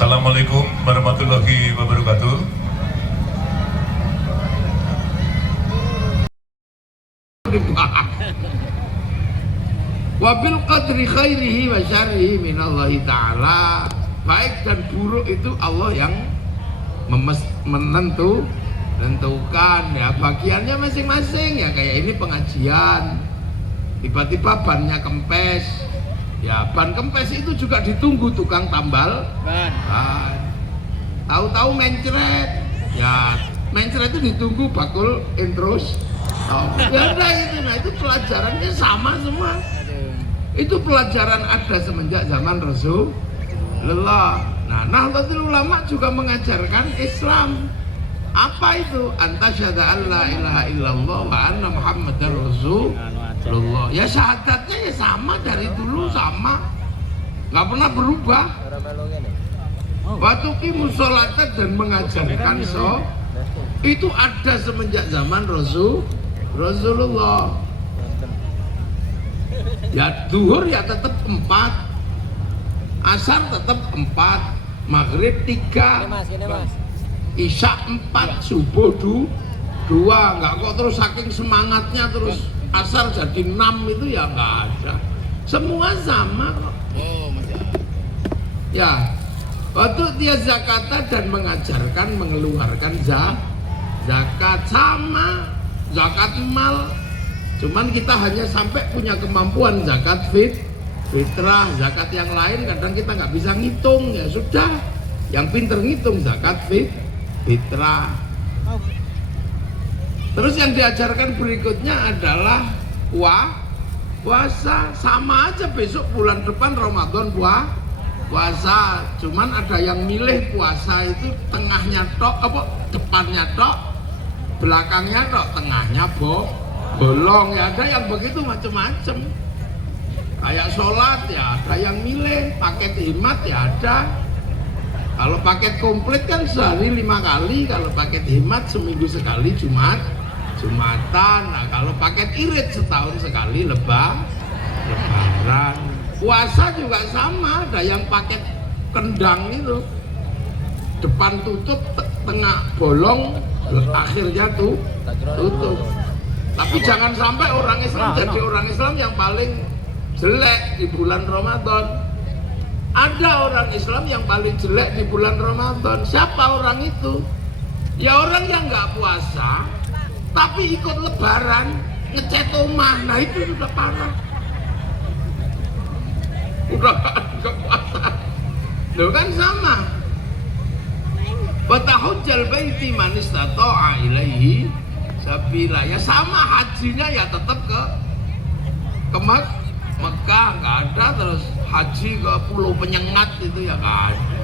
Assalamualaikum warahmatullahi wabarakatuh. Wabil qadri khairihi wa syarrihi minallahi ta'ala. Baik dan buruk itu Allah yang menentukan ya, bagiannya masing-masing ya. Kayak ini pengajian, tiba-tiba bannya kempes ya, ban kempes itu juga ditunggu tukang tambal ban. Tahu-tahu mencret ya, mencret itu ditunggu bakul intros. Ya udah itu, nah itu pelajarannya sama semua. Itu pelajaran ada semenjak zaman Rasulullah. Nah, Nahdlatul Ulama juga mengajarkan Islam. Apa itu? Antasyhada alla ilaha illallah wa anna Muhammadar Rasulullah. Ya syahadatnya ya sama dari dulu, sama, nggak pernah berubah. Waktu qimus sholata dan mengajarkan itu ada semenjak zaman Rasulullah. Ya duhur ya tetap 4, asar tetap 4, maghrib 3, isya 4, subuh 2. Nggak kok terus saking semangatnya terus asar jadi 6 itu ya nggak ada. Semua sama kok. Ya, waktu dia zakata dan mengajarkan mengeluarkan zakat sama, zakat mal. Cuman kita hanya sampai punya kemampuan zakat fitrah, zakat yang lain kadang kita nggak bisa ngitung, ya sudah, yang pinter ngitung zakat fitrah. Terus yang diajarkan berikutnya adalah puasa, sama aja besok bulan depan Ramadan puasa, cuman ada yang milih puasa itu tengahnya tok, depannya tok, belakangnya tok, tengahnya bolong ya, ada yang begitu macam-macam. Kayak sholat ya ada yang milih paket hemat ya ada. Kalau paket komplit kan sehari 5 kali, kalau paket hemat seminggu sekali Jumatan. Nah kalau paket irit setahun sekali lebaran. Puasa juga sama, ada yang paket kendang itu depan tutup, tengah bolong, akhirnya tutup. Tapi jangan sampai orang Islam jadi orang Islam yang paling jelek di bulan Ramadan. Ada orang Islam yang paling jelek di bulan Ramadan. Siapa orang itu? Ya orang yang nggak puasa tapi ikut lebaran, ngecat omah. Nah itu sudah parah, udah nggak puasa. Loh kan sama. Watahujjal baiti man istata'a ilaihi sabila, ya sama hajinya ya tetap ke Mekah, nggak ada. Terus haji ke Pulau Penyengat itu ya nggak ada.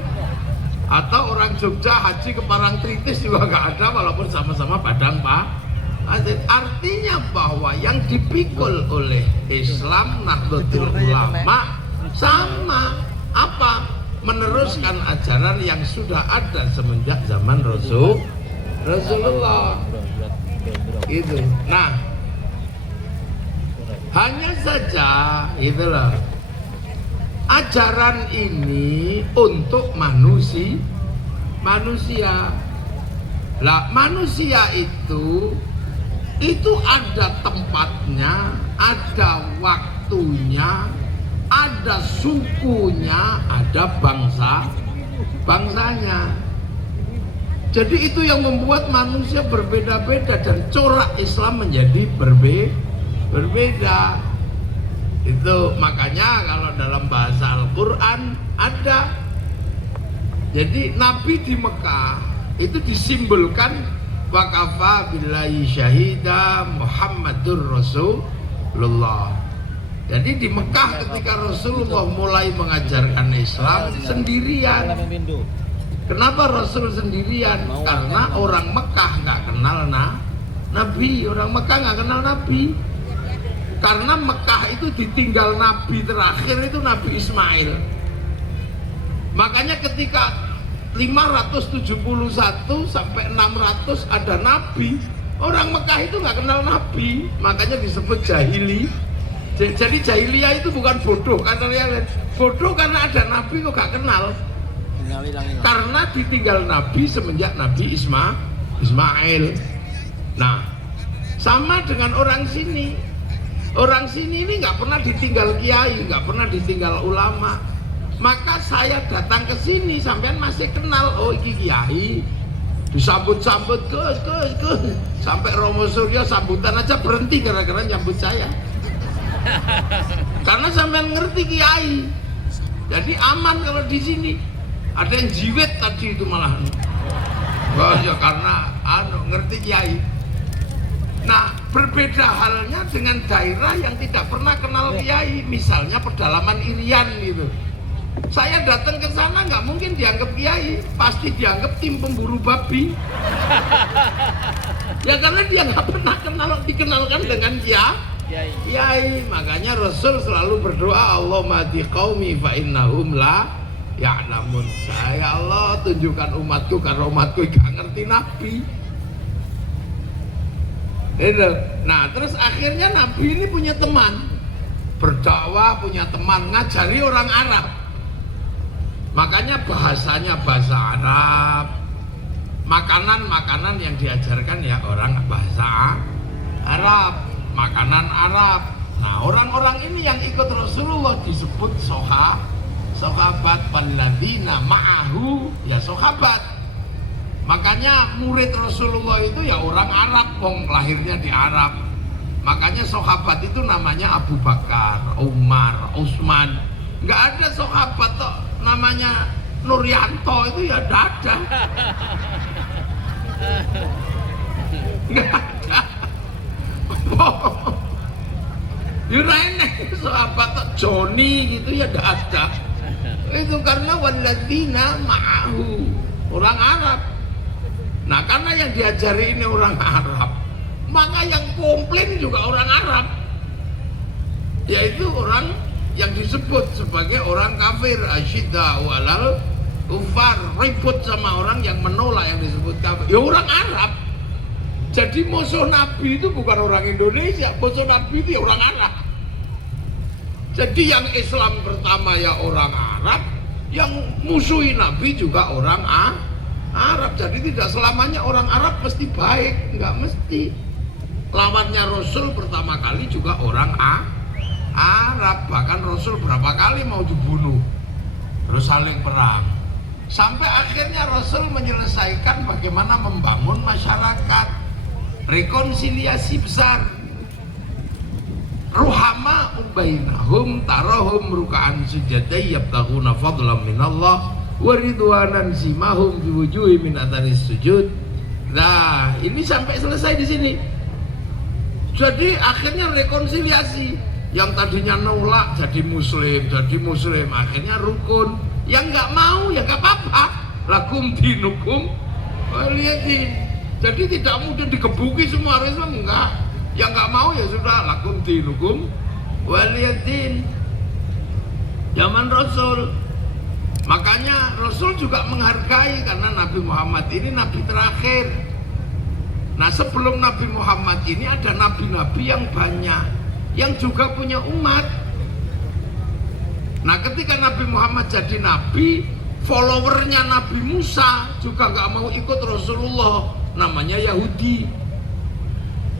Atau orang Jogja haji ke Parangtritis juga nggak ada, walaupun sama-sama Padang Pasir. Artinya bahwa yang dipikul oleh Islam Nahdlatul Ulama sama, apa? Meneruskan ajaran yang sudah ada semenjak zaman Rasulullah. Itu. Nah, hanya saja itulah ajaran ini untuk manusia. Lah manusia itu ada tempatnya, ada waktunya, ada sukunya, ada bangsanya. Jadi itu yang membuat manusia berbeda-beda dan corak Islam menjadi berbeda. Itu makanya kalau dalam bahasa Al-Quran ada. Jadi Nabi di Mekah itu disimbolkan wakafa billahi syahida Muhammadur Rasulullah. Jadi di Mekah ketika Rasulullah mulai mengajarkan Islam sendirian. Kenapa Rasul sendirian? Karena orang Mekah nggak kenal Nabi, orang Mekah nggak kenal Nabi. Karena Mekah itu ditinggal Nabi terakhir itu Nabi Ismail. Makanya ketika 571 sampai 600 ada Nabi, orang Mekah itu nggak kenal Nabi, makanya disebut jahili. Jadi jahiliyah itu bukan bodoh karena ada Nabi kok nggak kenal. Karena ditinggal Nabi semenjak Nabi Ismail. Nah, sama dengan orang sini. Orang sini ini nggak pernah ditinggal kiai, nggak pernah ditinggal ulama. Maka saya datang ke sini, sampean masih kenal, oh iki kiai. Disambut-sambut, ke. Sampai Romo Suryo sambutan aja berhenti gara-gara nyambut saya. Karena sampean ngerti kiai. Jadi aman kalau di sini. Ada yang jiwet tadi itu malah. Wah ya karena ngerti kiai. Nah, berbeda halnya dengan daerah yang tidak pernah kenal kiai, misalnya pedalaman Irian gitu. Saya datang ke sana nggak mungkin dianggap kiai, pasti dianggap tim pemburu babi. Ya karena dia nggak pernah dikenalkan dengan kiai. Makanya Rasul selalu berdoa, Allahumma hdi qaumi fa innahum la ya'lamun. Ya Allah, tunjukkan umatku karena umatku nggak ngerti Nabi. Nah, terus akhirnya Nabi ini punya teman, berdakwah, punya teman, ngajari orang Arab. Makanya bahasanya bahasa Arab, makanan yang diajarkan ya orang bahasa Arab, makanan Arab. Nah, orang-orang ini yang ikut Rasulullah disebut sahabat, walladzina ma'ahu ya sahabat. Makanya murid Rasulullah itu ya orang Arab, wong lahirnya di Arab. Makanya sahabat itu namanya Abu Bakar, Umar, Utsman. Nggak ada sahabat toh namanya Nuryanto, itu ya nggak ada. Nggak ada. Yurene sahabat toh Joni gitu ya nggak ada. Itu karena walladzina ma'ahu, orang Arab. Nah, karena yang diajari ini orang Arab, maka yang komplain juga orang Arab, yaitu orang yang disebut sebagai orang kafir, asyidda'u 'alal kufar, ribut sama orang yang menolak yang disebut kafir, ya orang Arab. Jadi musuh Nabi itu bukan orang Indonesia, musuh Nabi itu ya orang Arab. Jadi yang Islam pertama ya orang Arab, yang musuhi Nabi juga orang Arab. Jadi tidak selamanya orang Arab mesti baik, nggak mesti. Lawannya Rasul pertama kali juga orang Arab. Bahkan Rasul berapa kali mau dibunuh, terus saling perang. Sampai akhirnya Rasul menyelesaikan bagaimana membangun masyarakat, rekonsiliasi besar. Ruhama bainahum tarahum ruka'an sujadai yabtaghuna fadlan minallah waridwanan simahum biwujuhi min atharis sujud. Nah, ini sampai selesai di sini. Jadi akhirnya rekonsiliasi. Yang tadinya nolak jadi muslim, akhirnya rukun. Yang nggak mau ya nggak apa-apa. Lakum dinukum waliyadin. Jadi tidak mudah digebuki semua Islam, enggak. Yang nggak mau ya sudah, lakum dinukum waliyadin. Zaman Rasul. Makanya Rasul juga menghargai karena Nabi Muhammad ini Nabi terakhir. Nah, sebelum Nabi Muhammad ini ada nabi-nabi yang banyak, yang juga punya umat. Nah, ketika Nabi Muhammad jadi nabi, followernya Nabi Musa juga nggak mau ikut Rasulullah, namanya Yahudi.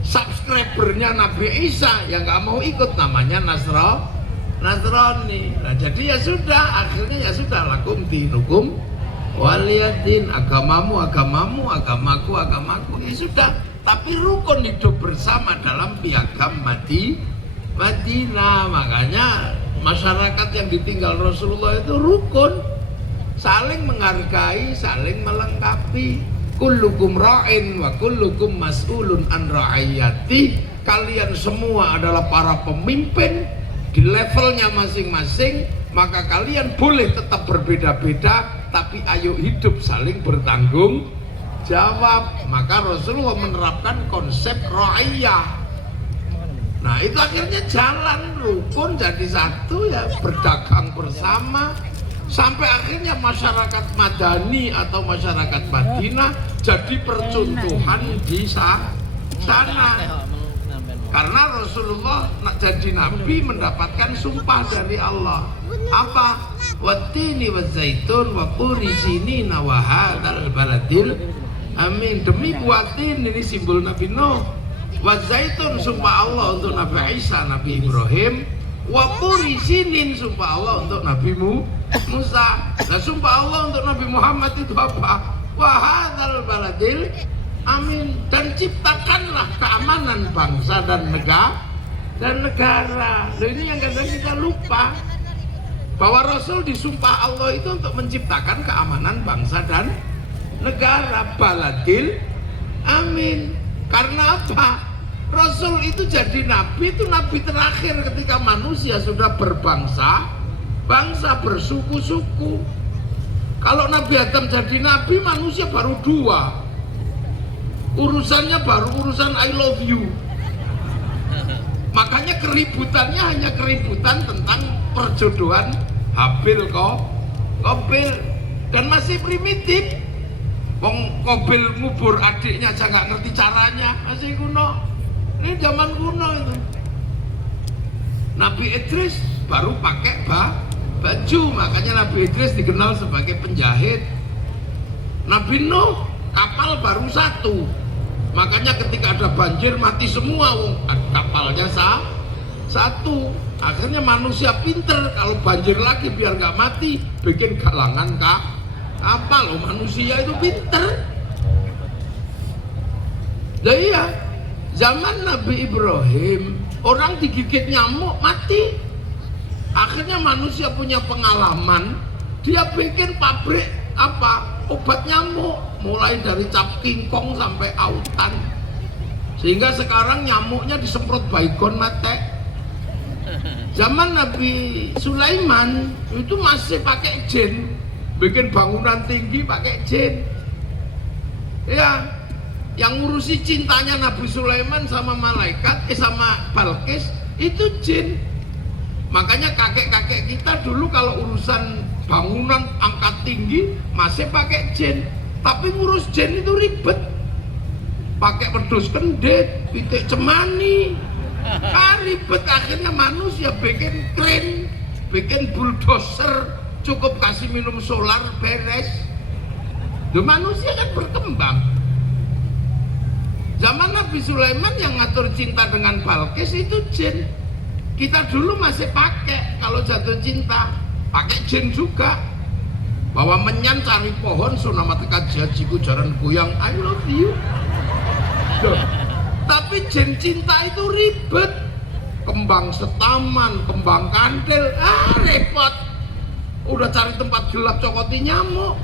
Subscribernya Nabi Isa yang nggak mau ikut, namanya Nasrani. Nah, jadi ya sudah, akhirnya ya sudah, lakum dinukum waliyadin, agamamu, agamaku, ya sudah. Tapi rukun hidup bersama dalam piagam Madinah. Makanya masyarakat yang ditinggal Rasulullah itu rukun, saling menghargai, saling melengkapi. Kullukum ra'in wa kullukum mas'ulun an ra'iyati. Kalian semua adalah para pemimpin di levelnya masing-masing, maka kalian boleh tetap berbeda-beda, tapi ayo hidup saling bertanggung jawab. Maka Rasulullah menerapkan konsep ra'iyah. Nah, itu akhirnya jalan rukun jadi satu, ya berdagang bersama, sampai akhirnya masyarakat Madani atau masyarakat Madinah jadi percontohan di sana. Karena Rasulullah jadi nabi mendapatkan sumpah dari Allah. Apa? wattini wazaitun wa turi sinina wa hadzal baladil amin. Demi buatin, ini simbol Nabi Nuh, wazaitun sumpah Allah untuk Nabi Isa, Nabi Ibrahim, wa turi sinin sumpah Allah untuk Nabi Musa. Nah sumpah Allah untuk Nabi Muhammad itu apa? Wa hadzal baladil amin. Dan ciptakanlah keamanan bangsa dan negara. Loh, ini yang kadang kita lupa, bahwa Rasul disumpah Allah itu untuk menciptakan keamanan bangsa dan negara. Baladil amin. Karena apa? Rasul itu jadi nabi, itu nabi terakhir ketika manusia sudah berbangsa, bersuku-suku. Kalau Nabi Adam jadi nabi, manusia baru 2. Urusannya baru urusan I love you. Makanya keributannya hanya keributan tentang perjodohan Habil Qabil, dan masih primitif. Wong Qabil ngubur adiknya aja nggak ngerti caranya, masih kuno. Ini zaman kuno itu. Nabi Idris baru pakai baju, makanya Nabi Idris dikenal sebagai penjahit. Nabi Nuh kapal baru 1, makanya ketika ada banjir mati semua, kapalnya satu. Akhirnya manusia pinter, kalau banjir lagi biar nggak mati, bikin galangan kapal. Manusia itu pinter. Nah iya, zaman Nabi Ibrahim orang digigit nyamuk mati. Akhirnya manusia punya pengalaman, dia bikin pabrik obat nyamuk, mulai dari cap kingkong sampai autan, sehingga sekarang nyamuknya disemprot baygon mate. Zaman Nabi Sulaiman itu masih pakai jin, bikin bangunan tinggi pakai jin. Ya, yang ngurusi cintanya Nabi Sulaiman sama malaikat, sama Balkis itu jin. Makanya kakek-kakek kita dulu kalau urusan bangunan angkat tinggi masih pakai jin. Tapi ngurus jin itu ribet, pakai pedus kendit, pitik cemani, ribet. Akhirnya manusia bikin kren, bikin bulldozer, cukup kasih minum solar beres. Manusia kan berkembang. Zaman Nabi Sulaiman yang ngatur cinta dengan Balkis itu jin. Kita dulu masih pakai, kalau jatuh cinta pakai jin juga. Bahwa menyan cari pohon sunama tekat jajiku jaran goyang I love you. Duh. Tapi jin cinta itu ribet, kembang setaman, kembang kandil, repot. Udah cari tempat gelap cokoti nyamuk.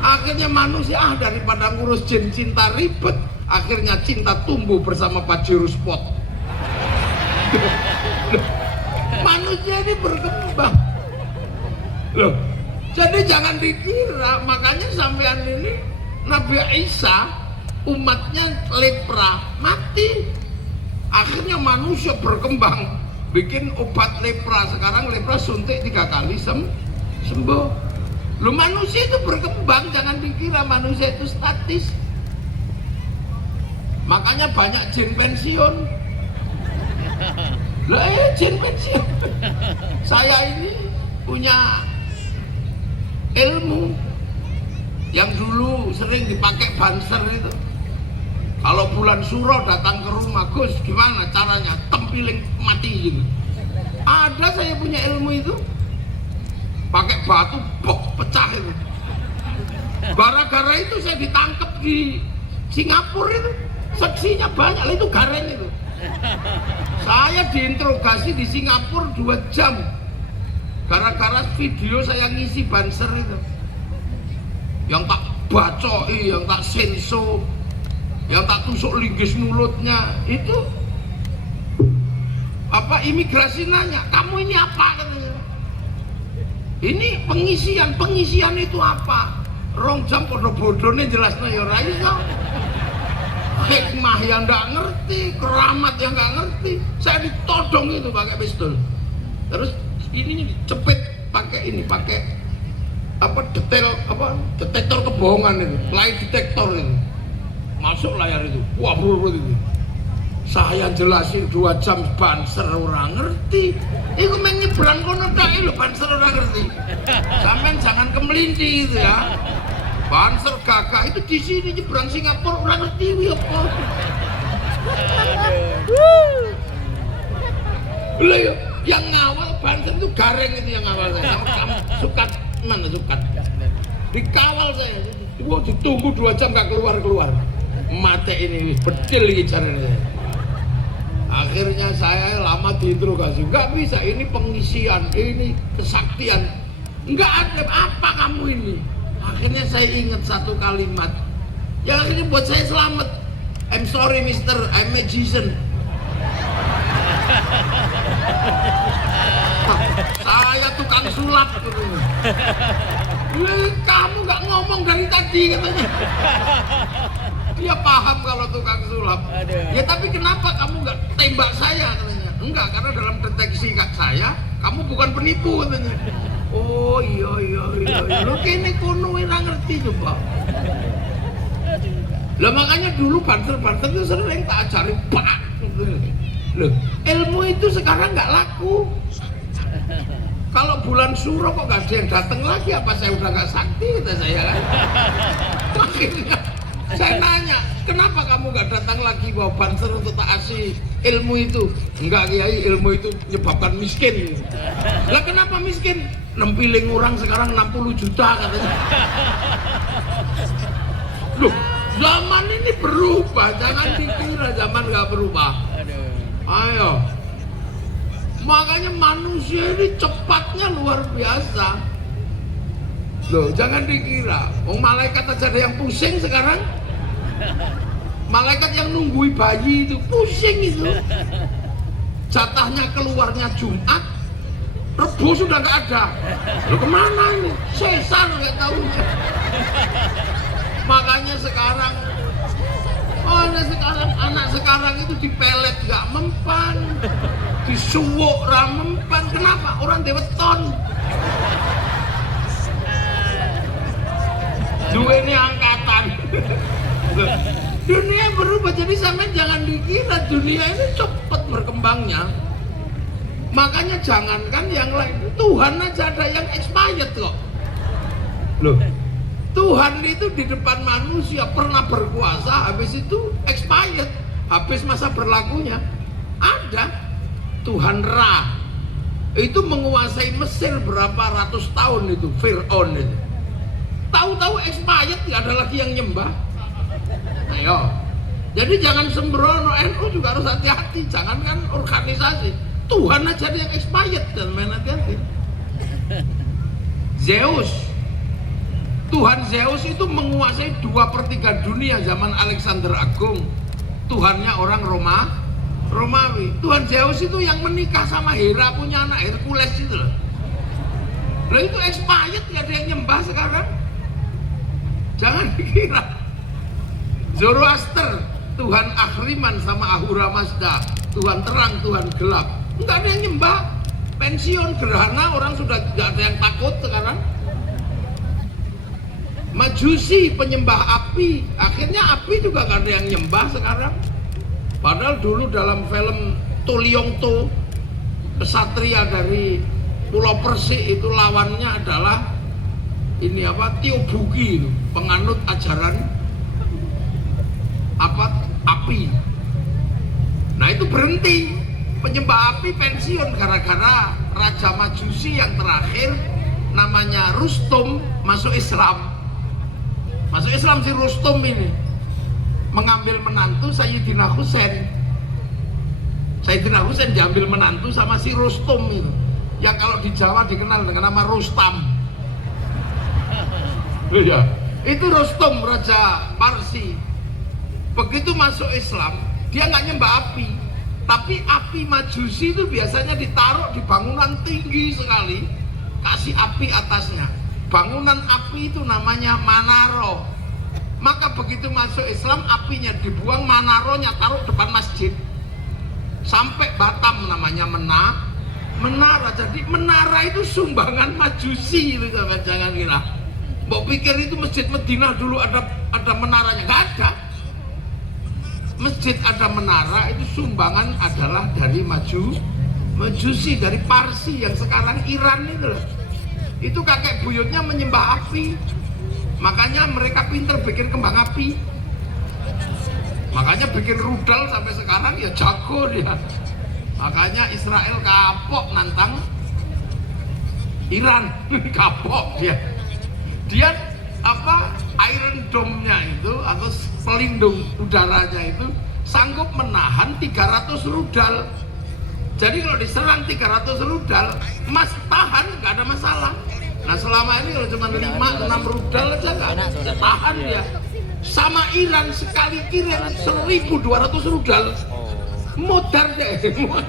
Akhirnya manusia daripada ngurus jin cinta ribet, akhirnya cinta tumbuh bersama Pajero Spot. Manusia ini berkembang. Loh, jadi jangan dikira, makanya sampean ini Nabi Isa umatnya lepra mati. Akhirnya manusia berkembang, bikin obat lepra. Sekarang lepra suntik 3 kali sembuh. Lu manusia itu berkembang, jangan dikira manusia itu statis. Makanya banyak jin pensiun. Lah jin pensiun. Saya ini punya ilmu yang dulu sering dipakai banser itu. Kalau bulan suro datang ke rumah, Gus gimana caranya tempiling mati gitu. Ada, saya punya ilmu itu. Pakai batu bok pecah itu. Gara-gara itu saya ditangkap di Singapura itu. Saksinya banyak, itu Garen itu. Saya diinterogasi di Singapura 2 jam. Gara-gara video saya ngisi banser itu. Yang tak bacoi, yang tak senso, yang tak tusuk linggis mulutnya. Itu imigrasi nanya, kamu ini apa katanya. Ini pengisian itu apa? Rong jam podo bodone jelasnya ya ora iso. Hikmah yang nggak ngerti, keramat yang nggak ngerti. Saya ditodong itu pakai pistol. Terus ini dicepet pakai detektor kebohongan itu, lie detektor itu. Masuk layar itu. Wah, buru itu. Saya jelasin 2 jam banser orang ngerti. Iku main nyebrang kono tok lho banser orang ngerti. Sampeyan jangan kemelinti gitu ya. Banser gagah itu di sini nyebrang Singapura orang ngerti kuwi apa. Lho ya, yang ngawal banser itu Gareng itu yang ngawal saya. Sama Sukat mana Sukat. Dikawal saya. Wah ditunggu 2 jam gak keluar-keluar. Mate ini bedil iki caranya. Akhirnya saya lama diinterogasi, nggak bisa, ini pengisian, ini kesaktian, nggak ada apa kamu ini. Akhirnya saya ingat satu kalimat, yang akhirnya buat saya selamat. I'm sorry mister, I'm magician. Saya tukang sulap. Kamu nggak ngomong dari tadi katanya. Dia paham kalau tukang sulap. Ya tapi kenapa kamu nggak tembak saya katanya? Enggak, karena dalam deteksi saya kamu bukan penipu katanya. Oh iya. Lo kene kono ora ngerti coba. Lah makanya dulu banter-banter itu sering tak ajarin pak. Loh, ilmu itu sekarang nggak laku. Kalau bulan Suro kok gak ada yang datang lagi, apa saya udah gak sakti kata saya kan? Akhirnya saya nanya, kenapa kamu gak datang lagi bawa banser untuk tak asih ilmu itu? Enggak Kiai, ilmu itu menyebabkan miskin. Lah kenapa miskin? Nempiling orang sekarang 60 juta katanya. Loh, zaman ini berubah, jangan dikira zaman gak berubah. Ayo. Makanya manusia ini cepatnya luar biasa. Loh, jangan dikira. Malaikat aja ada yang pusing sekarang. Malaikat yang nunggui bayi itu pusing itu. Jatahnya keluarnya Jumat, Rebo sudah nggak ada. Loh kemana ini? Sesar nggak tahu. Makanya sekarang anak sekarang itu dipelet nggak mempan, disuwuk ra mempan. Kenapa? Orang deweton. Dua ini angkatan. Dunia berubah, jadi sampai jangan dikira dunia ini cepat berkembangnya. Makanya jangankan yang lain, Tuhan aja ada yang expired kok. Loh, Tuhan itu di depan manusia pernah berkuasa, habis itu expired, habis masa berlakunya. Ada Tuhan Ra, itu menguasai Mesir berapa ratus tahun itu, Fir'aun itu. Tahu-tahu expired, tidak ada lagi yang nyembah. Ayo, jadi jangan sembrono, NU juga harus hati-hati, jangankan organisasi, Tuhan aja yang expired dan main hati-hati. Zeus, Tuhan Zeus itu menguasai 2/3 dunia zaman Alexander Agung. Tuhannya orang Romawi. Tuhan Zeus itu yang menikah sama Hera, punya anak Hercules itu loh. Loh itu expired, gak ada yang nyembah sekarang. Jangan dikira. Zoroaster, Tuhan Ahriman sama Ahura Mazda, Tuhan terang, Tuhan gelap. Enggak ada yang nyembah. Pensiun gerhana, orang sudah gak ada yang takut sekarang. Majusi, penyembah api, akhirnya api juga gak ada yang nyembah sekarang. Padahal dulu dalam film Tuliongto, kesatria dari Pulau Persik itu lawannya adalah ini apa, Tio Buki, penganut ajaran api. Nah itu berhenti, penyembah api pensiun gara-gara Raja Majusi yang terakhir namanya Rustum masuk Islam. Masuk Islam si Rustum ini mengambil menantu Sayyidina Husain. Sayyidina Husain diambil menantu sama si Rustum itu, yang kalau di Jawa dikenal dengan nama Rustam. Ya, itu Rustum Raja Parsi. Begitu masuk Islam, dia nggak nyembah api, tapi api Majusi itu biasanya ditaruh di bangunan tinggi sekali, kasih api atasnya. Bangunan api itu namanya Manaro. Maka begitu masuk Islam, apinya dibuang, Manaronya taruh depan masjid. Sampai Batam namanya menara. Jadi menara itu sumbangan Majusi itu, jangan kira. Mbok pikir itu Masjid Madinah dulu ada menaranya, nggak ada. masjid ada menara itu sumbangan adalah dari Majusi, dari Parsi yang sekarang Iran itu loh. Itu kakek buyutnya menyembah api, makanya mereka pinter bikin kembang api, makanya bikin rudal sampai sekarang ya jago dia. Makanya Israel kapok nantang Iran kapok dia apa, Iron Dome-nya itu atau pelindung udaranya itu sanggup menahan 300 rudal. Jadi kalau diserang 300 rudal, Mas tahan, nggak ada masalah. Nah selama ini kalau cuma 5-6 rudal aja nggak tahan dia. Sama Iran sekali kirim 1.200 rudal, modar deh,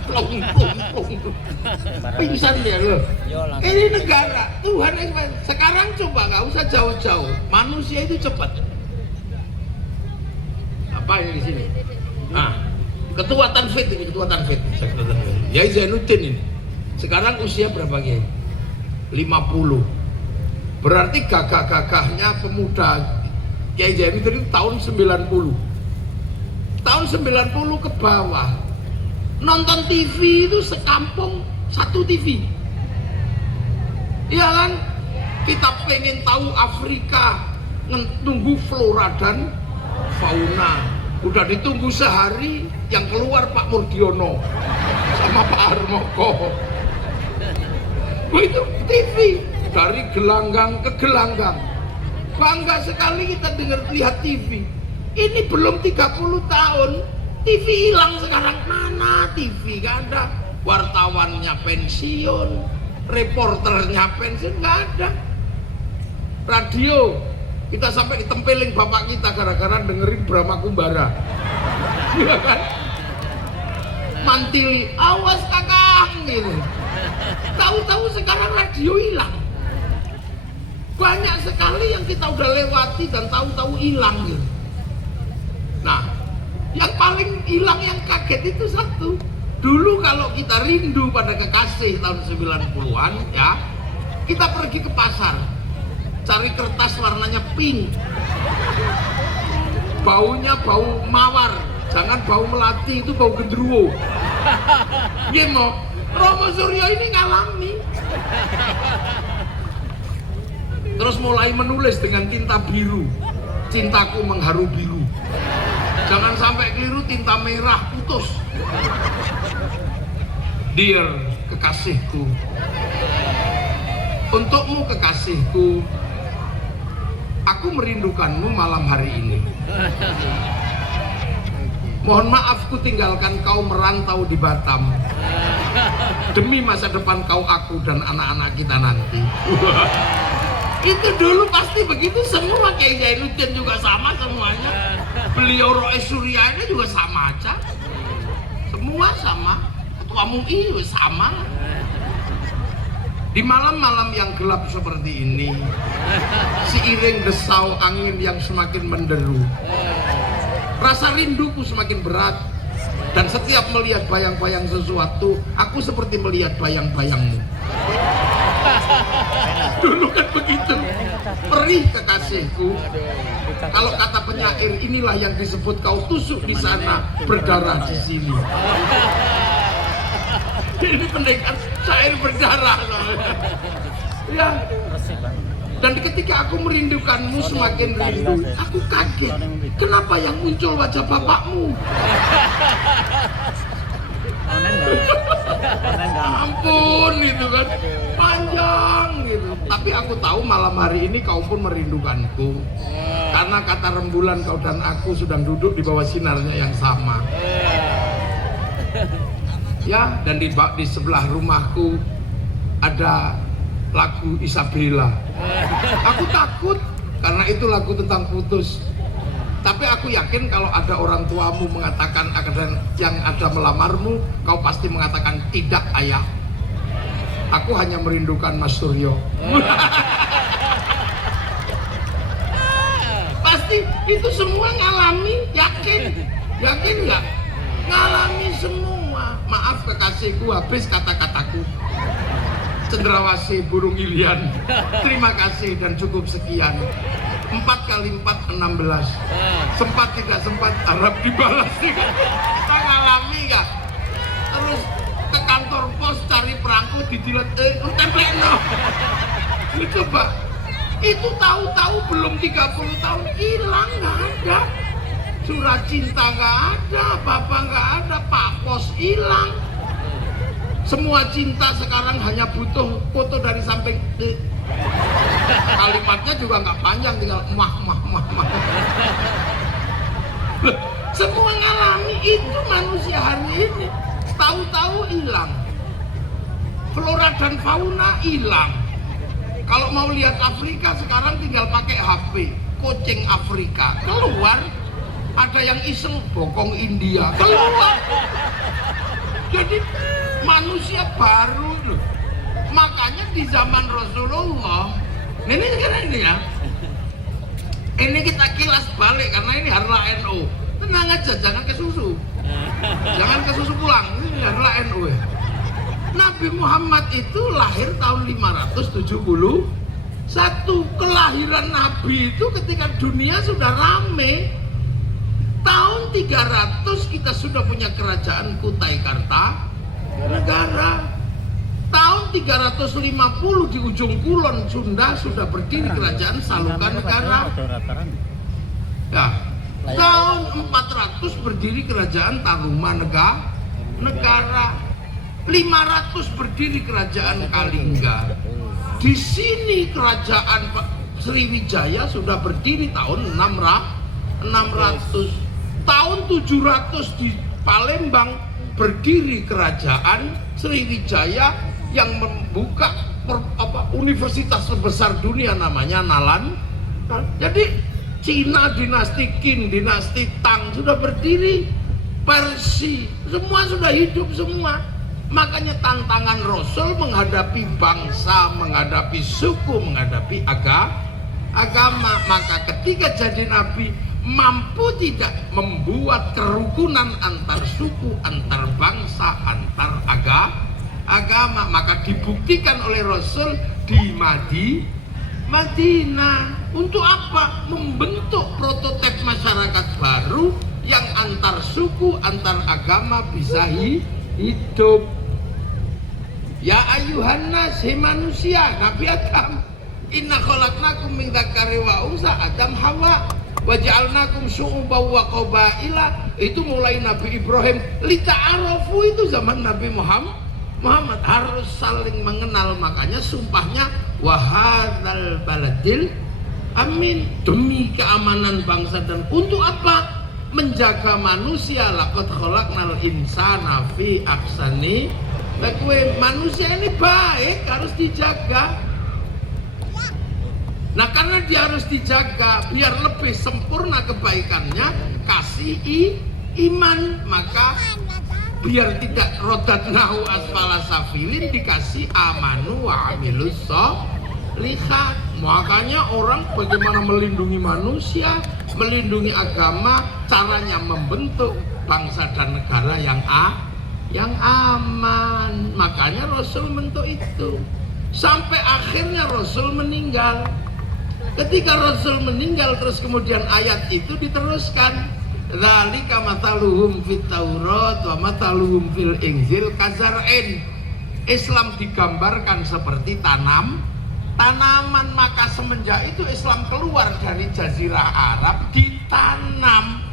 plong. Pingsan dia loh. Ini negara Tuhan. Sekarang coba nggak usah jauh-jauh, manusia itu cepat. Apa ini di sini? Nah, ketua Tanfid ini, ketua Tanfid. Yai Zainuddin ini. Sekarang usia berapa Kiai? 50. Berarti gagah-gagahnya pemuda Kiai Zainuddin itu tahun 90. Tahun 90 ke bawah. Nonton TV itu sekampung satu TV. Iya kan? Kita pengen tahu Afrika, nunggu flora dan fauna. Udah ditunggu sehari, yang keluar Pak Murdiono sama Pak Harmoko. Itu TV dari gelanggang ke gelanggang. Bangga sekali kita lihat TV. Ini belum 30 tahun, TV hilang sekarang. Mana TV? Gak ada. Wartawannya pensiun, reporternya pensiun, gak ada. Radio, kita sampai ditempeling bapak kita gara-gara dengerin Brahma Kumbara. Iya kan? Mantili, awas kakang gitu. Tahu-tahu sekarang radio hilang. Banyak sekali yang kita udah lewati dan tahu-tahu hilang gitu. Nah, yang paling hilang, yang kaget itu satu. Dulu kalau kita rindu pada kekasih tahun 90-an ya, kita pergi ke pasar, cari kertas warnanya pink, baunya bau mawar, jangan bau melati, itu bau gendruwo. Gimana? Romo Suryo ini ngalami. Terus mulai menulis dengan tinta biru, cintaku mengharu biru. Jangan sampai keliru, tinta merah putus. Dear kekasihku, untukmu kekasihku, aku merindukanmu malam hari ini. Mohon maaf ku tinggalkan kau merantau di Batam, demi masa depan kau, aku dan anak-anak kita nanti. Itu dulu pasti begitu semua. Kiai Zainuddin juga sama semuanya. Beliau Rois Suryani juga sama aja. Semua sama. Ketua MUI juga sama. Di malam-malam yang gelap seperti ini, seiring desau angin yang semakin menderu, rasa rinduku semakin berat. Dan setiap melihat bayang-bayang sesuatu, aku seperti melihat bayang-bayangmu. Dulu kan begitu. Perih kekasihku. Kalau kata penyair, inilah yang disebut kau tusuk di sana, berdarah di sini. Ini pendekar syair berdarah. Ya. Dan ketika aku merindukanmu semakin rindu, aku kaget. Kenapa yang muncul wajah bapakmu? Ampun, itu kan panjang gitu. Tapi aku tahu malam hari ini kau pun merindukanku. Karena kata rembulan, kau dan aku sedang duduk di bawah sinarnya yang sama. Ya, dan di sebelah rumahku ada lagu Isabella. Aku takut karena itu lagu tentang putus. Tapi aku yakin kalau ada orang tuamu mengatakan akan yang ada melamarmu, kau pasti mengatakan tidak, ayah. Aku hanya merindukan Mas Suryo. Pasti itu semua ngalami, yakin nggak? Ngalami semua. Maaf kekasihku, habis kata-kataku. Cendrawasih burung ilian. Terima kasih dan cukup sekian. 4 kali 4 16. Sempat tidak sempat harap dibalas juga. Kita ngalami nggak? Terus ke kantor pos cari perangko dijilat templekno. Lu coba, itu tahu-tahu belum 30 tahun hilang, nggak ada. Surat cinta nggak ada, bapak nggak ada, pak pos hilang. Semua cinta sekarang hanya butuh foto dari samping. Kalimatnya juga nggak panjang, tinggal mah. Semua ngalami itu manusia hari ini. Tahu-tahu hilang. Flora dan fauna hilang. Kalau mau lihat Afrika sekarang tinggal pakai HP. Kucing Afrika keluar. Ada yang iseng bokong India keluar. Jadi manusia baru loh. Makanya di zaman Rasulullah ini sekarang ini ya. Ini kita kilas balik karena ini harla NU. Tenang aja, jangan ke susu. Jangan ke susu pulang. Ini harla NU ya. Nabi Muhammad itu lahir tahun 571. Kelahiran Nabi itu ketika dunia sudah rame. Tahun 300 kita sudah punya kerajaan Kutai Kartanegara. Tahun 350 di ujung kulon Sunda sudah berdiri kerajaan Salukanegara. Ya, tahun 400 berdiri kerajaan Tarumanegara. 500 berdiri kerajaan Kalingga. Di sini kerajaan Sriwijaya sudah berdiri tahun 600. Tahun 700 di Palembang berdiri kerajaan Sriwijaya yang membuka universitas terbesar dunia namanya Nalan. Jadi Cina dinasti Qin, dinasti Tang sudah berdiri, Persia, semua sudah hidup semua. Makanya tantangan Rasul menghadapi bangsa, menghadapi suku, menghadapi agama. Maka ketika jadi nabi mampu tidak membuat kerukunan antar suku, antar bangsa, antar agama, maka dibuktikan oleh Rasul di Madinah. Untuk apa? Membentuk prototipe masyarakat baru yang antar suku, antar agama bisa hidup. Ya ayuhan nas, hai manusia, Nabi Adam, inna khalaqnakum min dzakari wa unsa, Adam Hawa, waja'alnakum syu'uban wa qabaila. Itu mulai Nabi Ibrahim. Lita'arafu itu zaman Nabi Muhammad harus saling mengenal. Makanya sumpahnya wahadzal baladil amin, demi keamanan bangsa. Dan untuk apa? Menjaga manusia. Laqad khalaqnal insana fi ahsani taqwim. Manusia ini baik, harus dijaga. Nah, karena dia harus dijaga biar lebih sempurna kebaikannya, kasih iman, maka biar tidak rodatnahu asfala safilin, dikasih amanu wa amilus sholihat. Makanya orang bagaimana melindungi manusia, melindungi agama, caranya membentuk bangsa dan negara yang aman. Makanya Rasul bentuk itu. Sampai akhirnya Rasul meninggal. Ketika Rasul meninggal, terus kemudian ayat itu diteruskan. Dzalika mataluhum fit Taurat wa mataluhum fil Injil kazar'in. Islam digambarkan seperti tanaman, maka semenjak itu Islam keluar dari jazirah Arab, ditanam.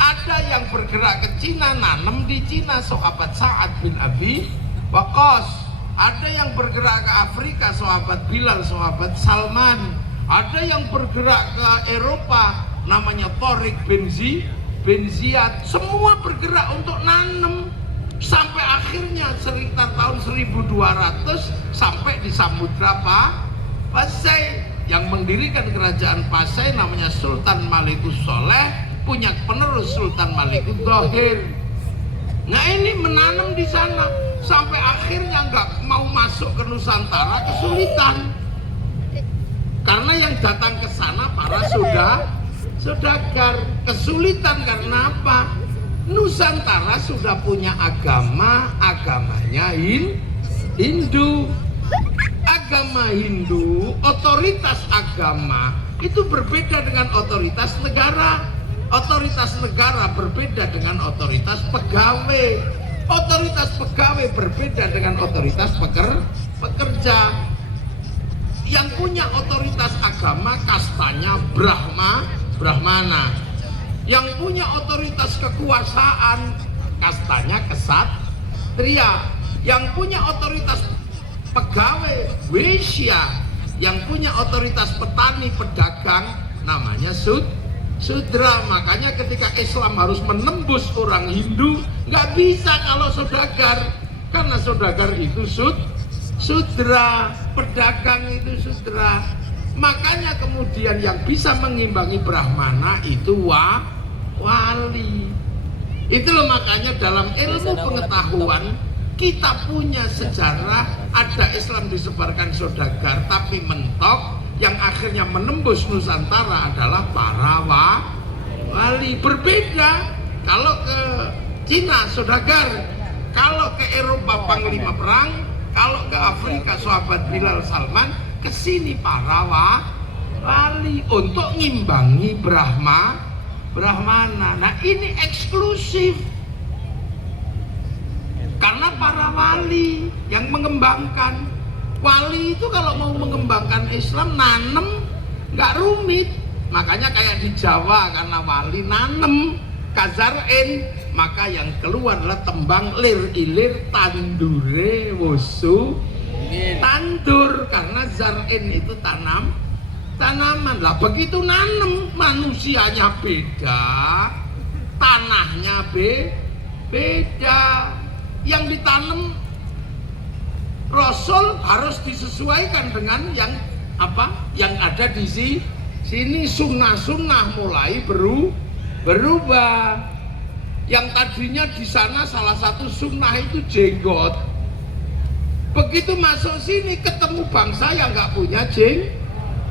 Ada yang bergerak ke Cina, nanam di Cina, sahabat Sa'ad bin Abi Waqqas. Ada yang bergerak ke Afrika, sahabat Bilal, sahabat Salman. Ada yang bergerak ke Eropa, namanya Tariq bin Ziyad. Semua bergerak untuk nanam. Sampai akhirnya sekitar tahun 1200 sampai di Samudra Pasai. Yang mendirikan kerajaan Pasai namanya Sultan Malikus Soleh, punya penerus Sultan Malikus Dohir. Nah, ini menanam di sana sampai akhirnya nggak mau masuk ke Nusantara, kesulitan. Karena yang datang ke sana para saudagar, kesulitan karena apa? Nusantara sudah punya agamanya Hindu. Agama Hindu, otoritas agama itu berbeda dengan otoritas negara. Otoritas negara berbeda dengan otoritas pegawai. Otoritas pegawai berbeda dengan otoritas pekerja. Yang punya otoritas agama kastanya Brahmana. Yang punya otoritas kekuasaan kastanya Ksatria. Yang punya otoritas pegawai Waisya. Yang punya otoritas petani pedagang namanya Sudra. Makanya ketika Islam harus menembus orang Hindu, nggak bisa kalau saudagar, karena saudagar itu Sudra, pedagang itu Sudra. Makanya kemudian yang bisa mengimbangi Brahmana itu wali. Itu loh, makanya dalam ilmu pengetahuan kita punya sejarah, ada Islam disebarkan saudagar, tapi mentok yang akhirnya menembus Nusantara adalah para wali. Berbeda kalau ke Cina saudagar, kalau ke Eropa panglima perang, kalau ke Afrika sahabat Bilal Salman, ke sini para wali untuk ngimbangi Brahmana. Nah ini eksklusif. Karena para wali yang mengembangkan. Wali itu kalau mau mengembangkan Islam nanem nggak rumit. Makanya kayak di Jawa, karena wali nanem kazar'in, maka yang keluar adalah tembang lir ilir tandure wusu tandur, karena zar'in itu tanaman lah. Begitu nanem, manusianya beda, tanahnya beda. Yang ditanam Rasul harus disesuaikan dengan yang ada di sini. Sunnah mulai berubah. Yang tadinya di sana salah satu sunnah itu jenggot. Begitu masuk sini ketemu bangsa yang nggak punya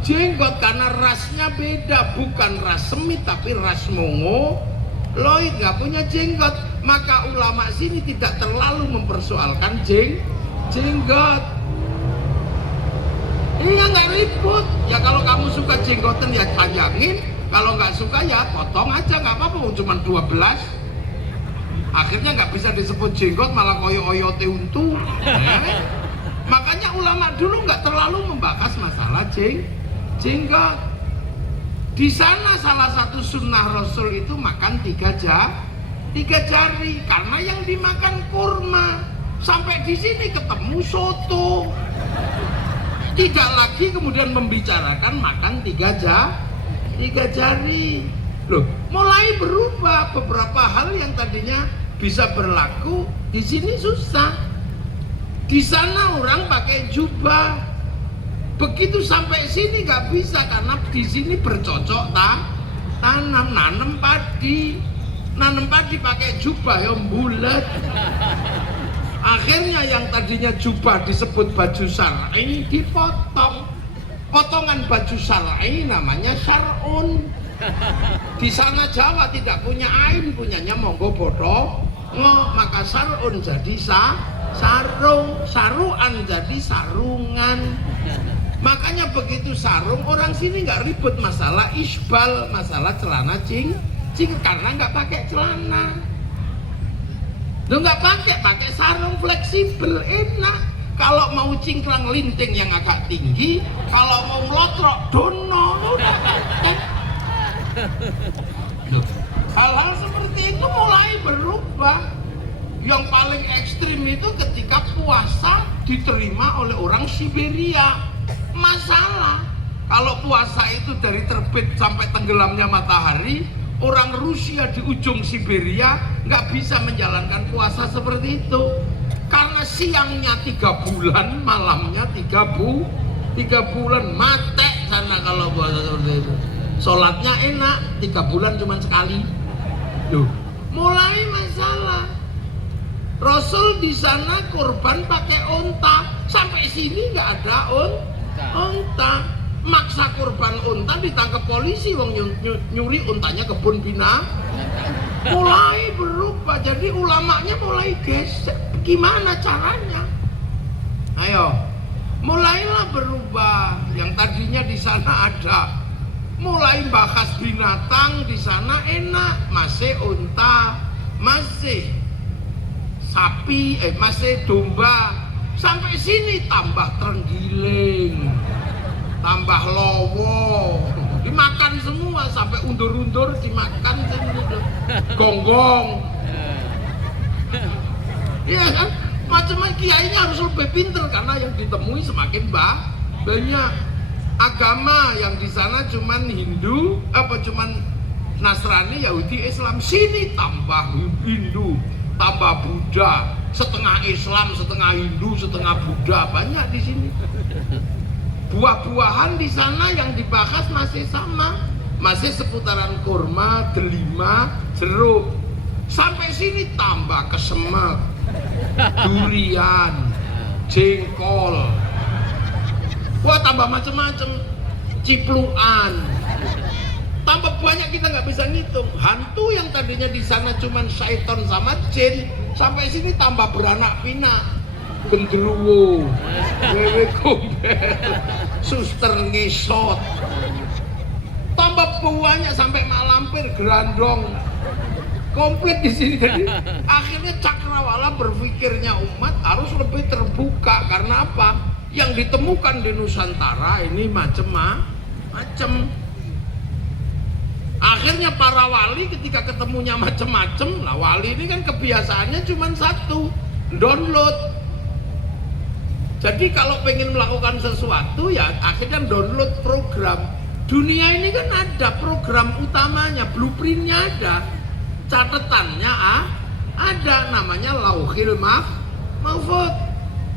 jenggot, karena rasnya beda, bukan ras Semit tapi ras Mongoloid, nggak punya jenggot. Maka ulama sini tidak terlalu mempersoalkan jenggot. Ini nggak ribut. Ya kalau kamu suka jenggotan ya panjangin, kalau nggak suka ya potong aja, nggak apa-apa. Cuma 12. Akhirnya nggak bisa disebut jenggot, malah koyo-oyote untu. Makanya ulama dulu nggak terlalu membahas masalah jenggot. Di sana salah satu sunnah Rasul itu makan 3 jari, karena yang dimakan kurma. Sampai di sini ketemu soto. Tidak lagi kemudian membicarakan makan 3 jari. Loh, mulai berubah. Beberapa hal yang tadinya bisa berlaku di sini susah. Di sana orang pakai jubah. Begitu sampai sini nggak bisa, karena di sini bercocok nanam padi. Nanam padi pakai jubah yang bulat. Akhirnya yang tadinya jubah disebut baju syar'i dipotong. Potongan baju syar'i namanya syar'un. Di sana Jawa tidak punya ain, punyanya monggo bodoh. Maka syar'un jadi sarung, saruan jadi sarungan. Makanya begitu sarung, orang sini nggak ribut masalah isbal, masalah celana karena nggak pakai celana. Lo nggak pakai sarung fleksibel, enak. Kalau mau cingkrang linting yang agak tinggi, kalau mau melotrok dono, udah pakai. Hal-hal seperti itu mulai berubah. Yang paling ekstrim itu ketika puasa diterima oleh orang Siberia. Masalah kalau puasa itu dari terbit sampai tenggelamnya matahari, orang Rusia di ujung Siberia nggak bisa menjalankan puasa seperti itu, karena siangnya 3 bulan, malamnya 3 bulan, mate sana kalau puasa seperti itu. Sholatnya enak, 3 bulan cuma sekali. Duh, mulai masalah. Rasul di sana kurban pakai unta, sampai sini nggak ada unta. Maksa kurban unta, ditangkap polisi, wong nyuri untanya kebun binatang. Mulai berubah, jadi ulamanya mulai gesek. Gimana caranya? Ayo, mulailah berubah. Yang tadinya di sana ada Mulai bahas binatang di sana enak, masih unta, masih sapi, masih domba. Sampai sini tambah terenggiling, tambah lowo, dimakan semua sampai undur-undur dimakan semua. Gonggong. Iya kan? Macam-macam kiainya harus lebih pinter karena yang ditemui semakin banyak. Agama yang di sana cuman Hindu, cuman Nasrani, Yahudi, Islam. Sini tambah Hindu, tambah Buddha, setengah Islam, setengah Hindu, setengah Buddha, banyak di sini. Buah-buahan di sana yang dibahas masih sama, masih seputaran kurma, delima, jeruk. Sampai sini tambah kesemek, durian, jengkol. Wah, tambah macam-macam, cipluan, tambah banyak, kita nggak bisa ngitung. Hantu yang tadinya di sana cuman syaiton sama jin, sampai sini tambah beranak pinak, genderuwo, wewe gombel, suster ngesot, tambah banyak sampai mak lampir, gerandong, komplit di sini. Jadi akhirnya cakrawala berpikirnya umat harus lebih terbuka. Karena apa? Yang ditemukan di Nusantara ini macam-macam. Akhirnya para wali ketika ketemunya macam-macam, lah wali ini kan kebiasaannya cuma satu, download. Jadi kalau pengen melakukan sesuatu ya akhirnya download program. Dunia ini kan ada program utamanya, blueprintnya ada, catatannya ada, namanya Lauhil Mahfuz.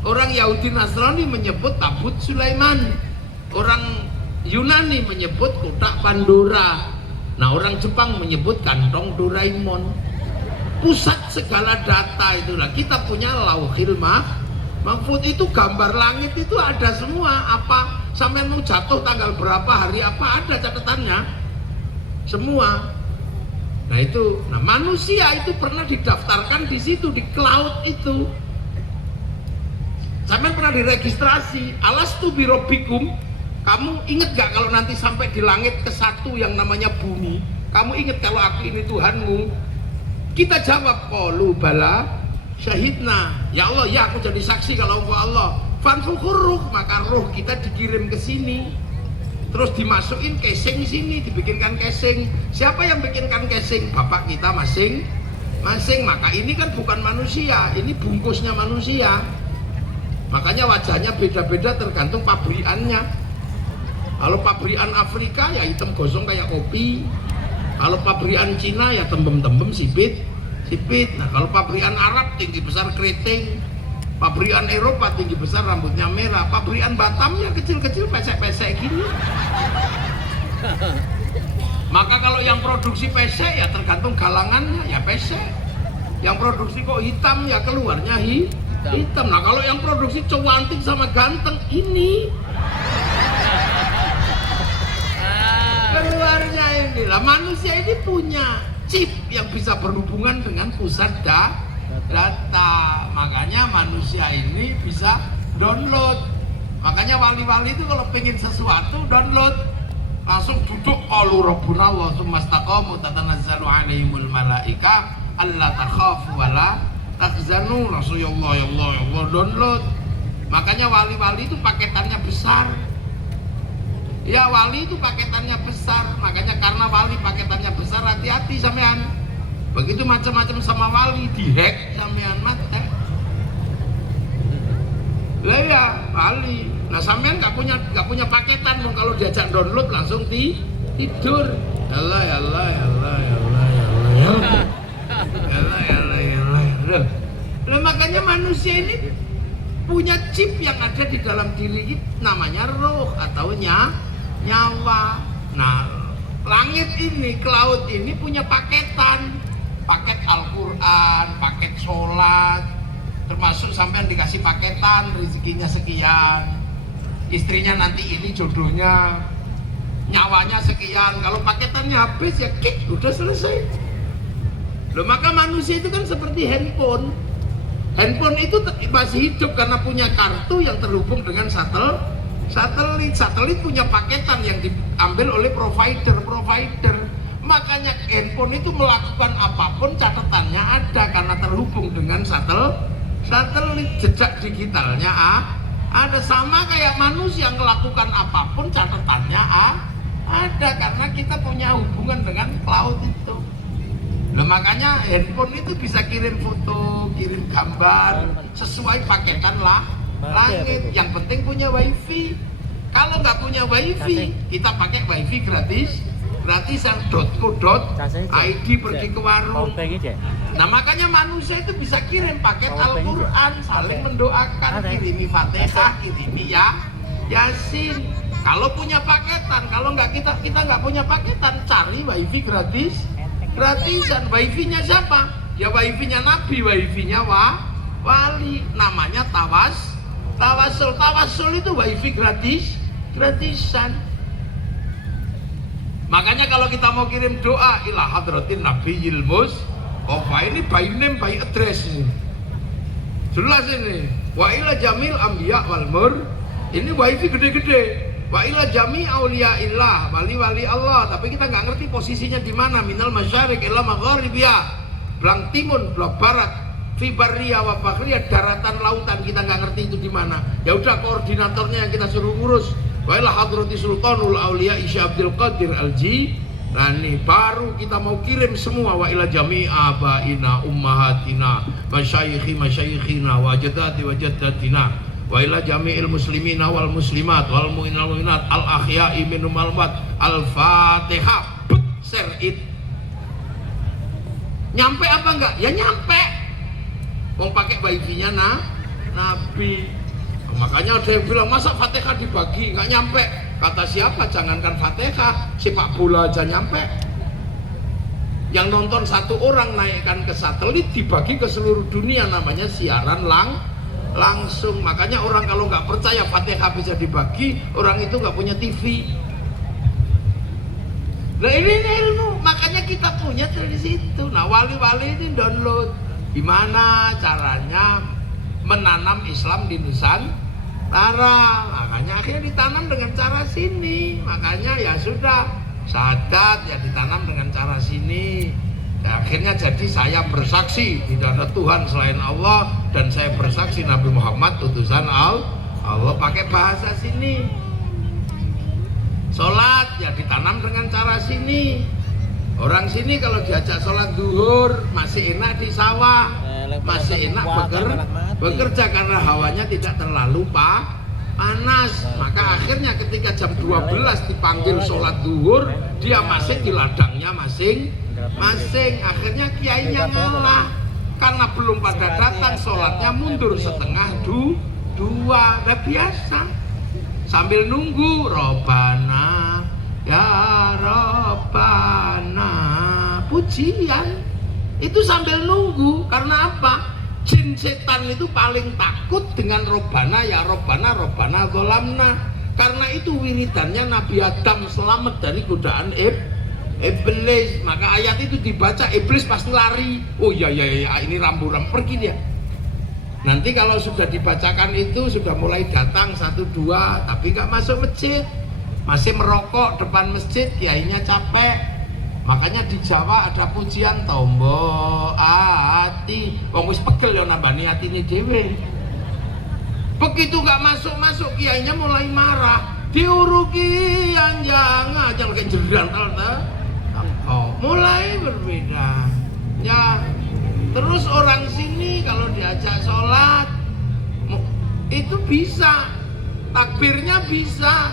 Orang Yahudi Nasrani menyebut tabut Sulaiman, orang Yunani menyebut kotak Pandora, nah orang Jepang menyebut kantong Doraemon. Pusat segala data itulah kita punya Lauhil Mahfuz. Itu gambar langit itu ada semua, apa sampai mau jatuh tanggal berapa, hari apa, ada catatannya semua. Nah itu, nah manusia itu pernah didaftarkan di situ, di cloud itu. Sampai pernah diregistrasi, alastu birobbikum. Kamu inget gak kalau nanti sampai di langit ke satu yang namanya bumi, kamu inget kalau aku ini Tuhanmu? Kita jawab, qalu bala syahidna. Ya Allah, ya aku jadi saksi kalau engkau Allah. Fanfukhur ruh, maka roh kita dikirim ke sini. Terus dimasukin casing sini, dibikinkan casing. Siapa yang bikinkan casing? Bapak kita masing-masing. Maka ini kan bukan manusia, ini bungkusnya manusia. Makanya wajahnya beda-beda tergantung pabrikannya. Kalau pabrikan Afrika ya hitam gosong kayak kopi. Kalau pabrikan Cina ya tembem-tembem sipit. Nah kalau pabrikan Arab tinggi besar keriting. Pabrikan Eropa tinggi besar rambutnya merah. Pabrikan Batam ya kecil-kecil pesek-pesek gini. Maka kalau yang produksi pesek ya tergantung galangannya ya pesek. Yang produksi kok hitam ya keluarnya hitam. Nah kalau yang produksi cantik sama ganteng ini keluarnya ini lah. Manusia ini punya chip yang bisa berhubungan dengan pusat data. Makanya manusia ini bisa download. Makanya wali-wali itu kalau pengen sesuatu download, langsung duduk qalu rabbuna wa tsumma istaqamu tatanazzalu alaihimul malaika alla takhafu wala tahzanu. Langsung ya Allah, ya Allah, ya Allah, download. Makanya wali-wali itu paketannya besar. Ya wali itu paketannya besar. Makanya karena wali paketannya besar, hati-hati sampean. Begitu macam-macam sama wali dihack sampean mati. Lah ya wali. Nah sampean nggak punya paketan, kalau diajak download langsung tidur. Allah ya Allah ya Allah ya Allah ya Allah ya Allah. Allah ya Allah ya Allah. Lah makanya manusia ini punya chip yang ada di dalam diri kita, namanya roh atau nyawa. Nah, langit ini, cloud ini punya paketan, paket Al-Quran, paket sholat, termasuk sampean dikasih paketan rezekinya sekian, istrinya nanti ini jodohnya, nyawanya sekian. Kalau paketannya habis ya kick, udah selesai. Loh, maka manusia itu kan seperti handphone. Handphone itu masih hidup karena punya kartu yang terhubung dengan Satelit punya paketan yang diambil oleh provider. Makanya handphone itu melakukan apapun catatannya ada karena terhubung dengan satelit. Jejak digitalnya ada, sama kayak manusia yang melakukan apapun catatannya ada karena kita punya hubungan dengan cloud itu. Nah, makanya handphone itu bisa kirim foto, kirim gambar sesuai paketan langit. Yang penting punya wifi. Kalau nggak punya wifi, kita pakai wifi gratisan .co.id pergi ke warung. Nah, makanya manusia itu bisa kirim paket Al-Quran, saling mendoakan, kirimi Fatihah, kirimi Yasin. Kalau punya paketan, kalau nggak kita nggak punya paketan, cari wifi gratisan. Wifi-nya siapa? Ya wifi-nya Nabi, wifi-nya wali. Namanya tawasul itu wifi gratisan. Makanya kalau kita mau kirim doa ila hadratin nabiyil mustofa, ini by name by address ini. Jelas ini. Wa ila jamil anbiya wal mur, ini wifi gede-gede. Wa ila jami auliyaillah, wali-wali Allah, tapi kita nggak ngerti posisinya di mana. Minal masyariq ila magharibiya, belang timun, belang barat, fi barriya wa bahriya, daratan lautan, kita nggak ngerti itu di mana. Ya udah, koordinatornya yang kita suruh urus. Wa ila hadrati sultanul auliya Isya Abdul Qadir Al-Jilani, baru kita mau kirim semua. Wa ila jami abaina ummahatina masyayikhina wa jaddatina wa ila jami'il muslimina wal muslimat wal mu'minina wal mu'minat al ahya'i minhum wal amwat. Al-Fatihah. Serit. Nyampe apa enggak? Ya nyampe. Wong pakai wifi-nya Nabi. Makanya ada yang bilang, masa Fatihah dibagi? Enggak nyampe. Kata siapa? Jangankan Fatihah, sepak bola aja nyampe. Yang nonton satu orang naikkan ke satelit, dibagi ke seluruh dunia, namanya siaran langsung. Makanya orang kalau nggak percaya Fatihah bisa dibagi, orang itu nggak punya TV. Nah ini ilmu, makanya kita punya dari situ. Nah wali-wali ini download. Gimana caranya menanam Islam di Nusantara? Makanya akhirnya ditanam dengan cara sini. Makanya ya sudah, syahadat ya ditanam dengan cara sini. Ya, akhirnya jadi saya bersaksi tidak ada Tuhan selain Allah, dan saya bersaksi Nabi Muhammad utusan Allah, pakai bahasa sini. Sholat ya ditanam dengan cara sini. Orang sini kalau diajak sholat duhur masih enak di sawah, masih enak bekerja karena hawanya tidak terlalu panas. Maka akhirnya ketika jam 12 dipanggil sholat duhur, dia masih di ladangnya masing-masing. Akhirnya kiainya ngalah karena belum pada datang, sholatnya mundur setengah dua. Udah biasa sambil nunggu Robbana ya Robbana, pujian itu sambil nunggu. Karena apa? Jin setan itu paling takut dengan Robbana ya Robbana, Robbana zolamna. Karena itu wiridannya Nabi Adam selamat dari godaan iblis. Maka ayat itu dibaca, iblis pasti lari. Oh iya ini rambu-rambu, pergi dia. Nanti kalau sudah dibacakan itu sudah mulai datang 1-2, tapi nggak masuk masjid, masih merokok depan masjid, kiainya capek. Makanya di Jawa ada pujian tombo ati, wong wis pegel ya nambani atine dhewe. Begitu nggak masuk kiainya mulai marah, diuruki jangan kayak jerantal ta. Oh, mulai berbeda. Ya, terus orang sini kalau diajak sholat itu bisa, takbirnya bisa,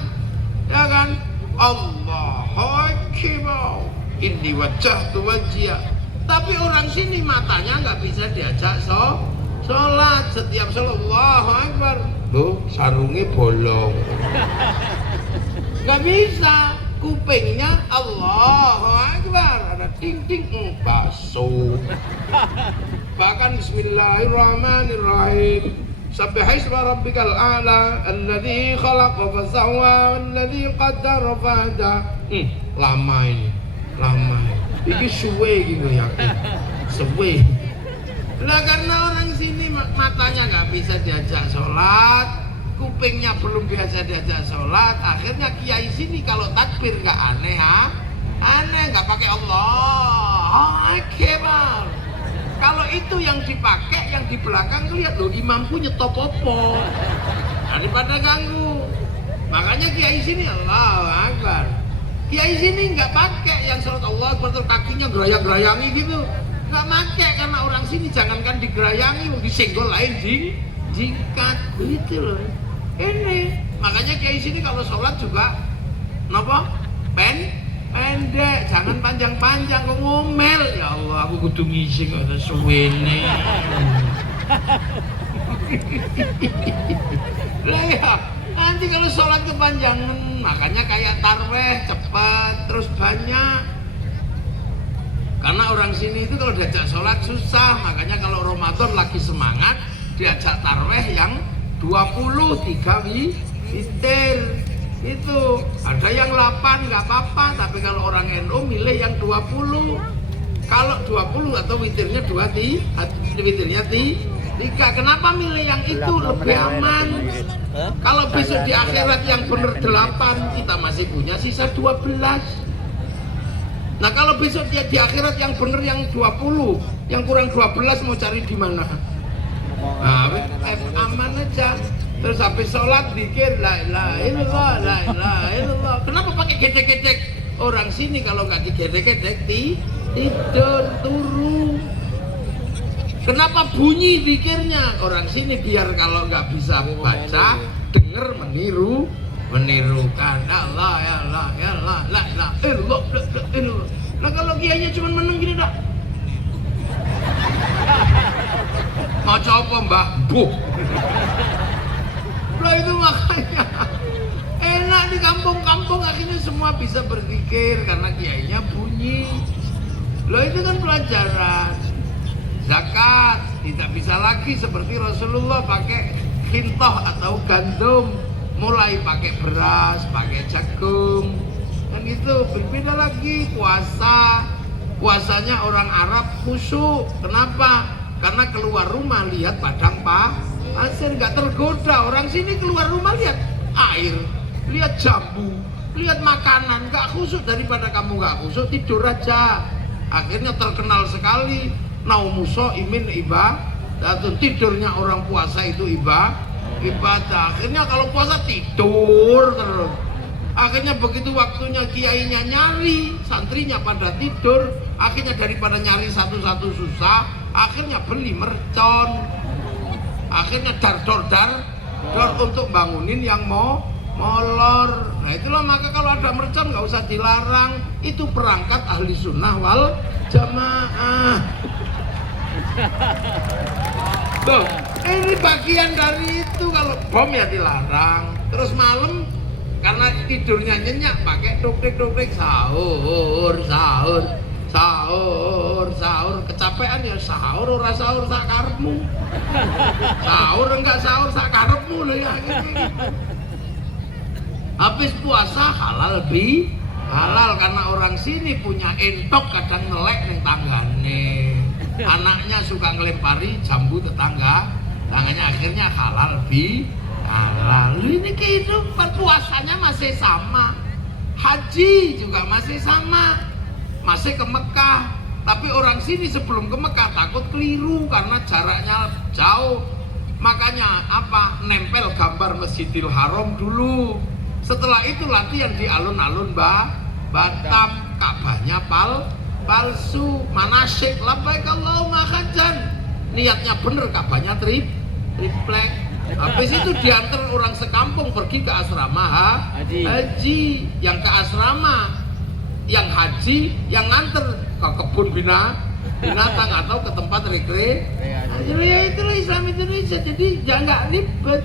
ya kan? Allahu Akbar, inni wajjahtu wajhiya. Tapi orang sini matanya nggak bisa diajak sholat. Setiap sholat Allahu Akbar, tuh sarungnya bolong, nggak bisa. Kupingnya Allahu Akbar, ada ting-ting baso. Bahkan Bismillahirrahmanirrahim, Subbihisma rabbikal a'la alladzi khalaqa fasawwa alladzi qaddara fahada. Lama ini. Ini suwe gitu ya. Suwe. Lah karena orang sini matanya nggak bisa diajak sholat, kupingnya belum biasa diajak sholat, akhirnya kiai sini kalau takbir nggak aneh, aneh, nggak pakai Allah Akbar. Kalau itu yang dipakai, yang di belakang lihat loh imamku nyetop opo daripada ganggu. Makanya kiai sini Allahu Akbar, kiai sini nggak pakai yang sholat Allah Akbar terus kakinya gerayang-gerayangi gitu, nggak pakai karena orang sini jangankan digerayangi, disenggol lain jingkat gitu loh. Ini makanya kiai sini kalau sholat juga nopo pendek, jangan panjang-panjang kok ngomel. Ya Allah, aku kudu ngisi kok suwene. Lah ya, nanti kalau sholat kepanjangan, makanya kayak tarweh cepat terus banyak. Karena orang sini itu kalau diajak sholat susah, makanya kalau Ramadan lagi semangat diajak tarweh yang 23 witir. Itu ada yang 8 nggak apa-apa, tapi kalau orang NU milih yang 20. Kalau 20 atau witirnya 3. Kenapa milih yang itu? Lebih aman. Kalau besok di akhirat yang benar 8, kita masih punya sisa 12. Nah kalau besok dia di akhirat yang benar yang 20, yang kurang 12 mau cari di mana? Nah, aman aja. Terus habis sholat dikir la ilaha illallah, la ilaha illallah. Kenapa pakai gedek-gedek? Orang sini kalau nggak digedek-gedek tidur turu. Kenapa bunyi dikirnya? Orang sini biar kalau nggak bisa baca, denger menirukan. Allah ya Allah ya Allah, la ilaha illallah. Nah kalau kiainya cuma meneng gini dah. Mau coba mbah? Buh. Lah itu makanya enak di kampung-kampung, akhirnya semua bisa berzikir karena kiainya bunyi. Loh itu kan pelajaran. Zakat tidak bisa lagi seperti Rasulullah pakai kintoh atau gandum, mulai pakai beras, pakai jagung, dan itu berbeda lagi. Puasanya orang Arab khusyuk. Kenapa? Karena keluar rumah lihat padang pasir, nggak tergoda. Orang sini keluar rumah lihat air, lihat jambu, lihat makanan, nggak khusyuk. Daripada kamu nggak khusyuk, tidur aja. Akhirnya terkenal sekali naumuso imin ibadah. Tidurnya orang puasa itu ibadah. Akhirnya kalau puasa tidur terus. Akhirnya begitu waktunya kiainya nyari, santrinya pada tidur. Akhirnya daripada nyari satu-satu susah, akhirnya beli mercon. Akhirnya dar untuk bangunin yang molor. Nah itulah, maka kalau ada mercon nggak usah dilarang. Itu perangkat ahli sunnah wal jamaah. Tuh, ini bagian dari itu. Kalau bom ya dilarang. Terus malam karena tidurnya nyenyak pakai dukrik sahur. Kecapean ya sahur, ora sahur sak karepmu. Sahur enggak sahur sak karepmu lho ya gitu. Habis puasa halal karena orang sini punya entok kadang ngelek ning tanggane. Anaknya suka ngelempari jambu tangannya, akhirnya halal halal. Ini kehidupan, puasanya masih sama, haji juga masih sama, masih ke Mekah. Tapi orang sini sebelum ke Mekah takut keliru karena jaraknya jauh. Makanya apa? Nempel gambar Masjidil Haram dulu. Setelah itu latihan di alun-alun Batam, Ka'bahnya palsu, manasik labbaik Allahumma hajjan. Niatnya bener, Ka'bahnya triplek. Habis itu diantar orang sekampung pergi ke asrama haji. Yang ke asrama, yang haji, yang nganter ke kebun binatang atau ke tempat rekreasi. Ya itulah Islam Indonesia. Jadi jangan ribet.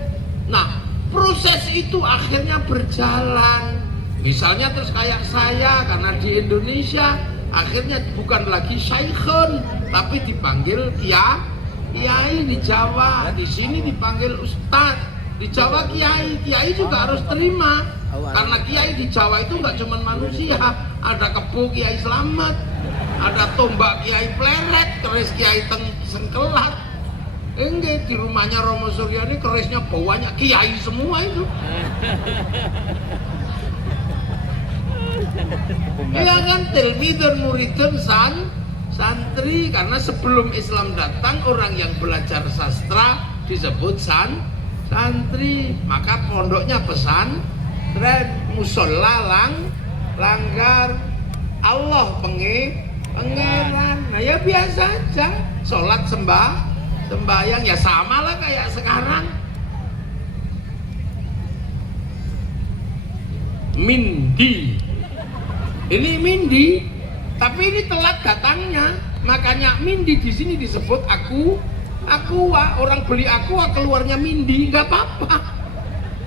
Nah, proses itu akhirnya berjalan. Misalnya terus kayak saya, karena di Indonesia akhirnya bukan lagi syaikhun, tapi dipanggil kiai. Di Jawa, di sini dipanggil ustadz. Di Jawa kiai juga harus terima. Karena kiai di Jawa itu nggak cuma manusia, ada kebo Kiai Slamet, ada tombak Kiai Pleret, keris Kiai Sengkelat. Enggak, di rumahnya Romo Suryani kerisnya banyak kiai semua itu. Iya kan, tilmidun muridun santri, karena sebelum Islam datang orang yang belajar sastra disebut santri, maka pondoknya pesantren, musola langgar, Allah pangeran. Nah ya biasa aja, sholat sembahyang ya sama lah kayak sekarang. Mindi, ini mindi, tapi ini telat datangnya, makanya mindi di sini disebut aqua. Orang beli aqua keluarnya mindi, nggak apa-apa,